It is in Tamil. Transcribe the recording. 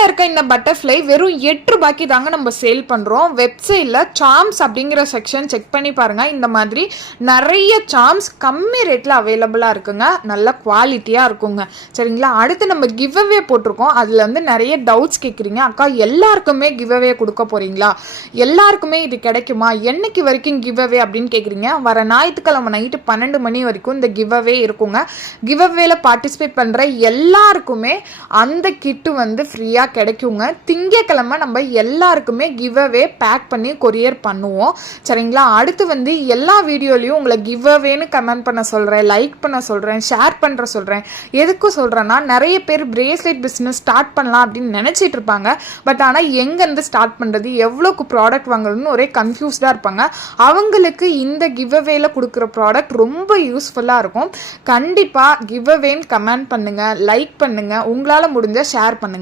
ஸ்க்ரீனில் இருக்க இந்த பட்டர்ஃப்ளை வெறும் 8 ரூபாய்க்கு தாங்க நம்ம சேல் பண்ணுறோம். வெப்சைட்டில் சார்ம்ஸ் அப்படிங்கிற செக்ஷன் செக் பண்ணி பாருங்கள். இந்த மாதிரி நிறைய சார்ம்ஸ் கம்மி ரேட்டில் அவைலபிளாக இருக்குங்க. நல்ல குவாலிட்டியாக இருக்குங்க. சரிங்களா? அடுத்து நம்ம கிவ் அவே போட்டிருக்கோம். அதில் வந்து நிறைய டவுட்ஸ் கேட்குறீங்க. அக்கா எல்லாருக்குமே கிவ் அவே கொடுக்க போகிறீங்களா, எல்லாருக்குமே இது கிடைக்குமா, என்னைக்கு வரைக்கும் கிவ் அவே அப்படின்னு கேட்குறீங்க. வர ஞாயிற்றுக்கிழமை நைட்டு 12 மணி வரைக்கும் இந்த கிவ் அவே இருக்குங்க. கிவ் அவேல பார்ட்டிசிபேட் பண்ணுற எல்லாருக்குமே அந்த கிட்டு வந்து ஃப்ரீயாக கிடைக்குங்க. திங்கக்கிழமை நம்ம எல்லாருக்குமே கிவ் அவே பேக் பண்ணி கொரியர் பண்ணுவோம். சரிங்களா? அடுத்து வந்து எல்லா வீடியோலையும் உங்களை கிவ் அவேன்னு கமெண்ட் பண்ண சொல்கிறேன், லைக் பண்ண சொல்கிறேன், ஷேர் பண்ணுற சொல்கிறேன். எதுக்கும் சொல்கிறேன்னா, நிறைய பேர் பிரேஸ்லெட் பிஸ்னஸ் ஸ்டார்ட் பண்ணலாம் அப்படின்னு நினச்சிட்டு இருப்பாங்க. பட் ஆனால் எங்கேருந்து ஸ்டார்ட் பண்ணுறது, எவ்வளோக்கு ப்ராடக்ட் வாங்குறதுன்னு ஒரே கன்ஃபியூஸ்டாக இருப்பாங்க. அவங்களுக்கு இந்த கிவ் அவேல கொடுக்குற ப்ராடக்ட் ரொம்ப யூஸ்ஃபுல்லாக இருக்கும். கண்டிப்பாக கிவ் அவேன்னு கமெண்ட் பண்ணுங்கள், லைக் பண்ணுங்கள், உங்களால் முடிஞ்ச ஷேர் பண்ணுங்கள்.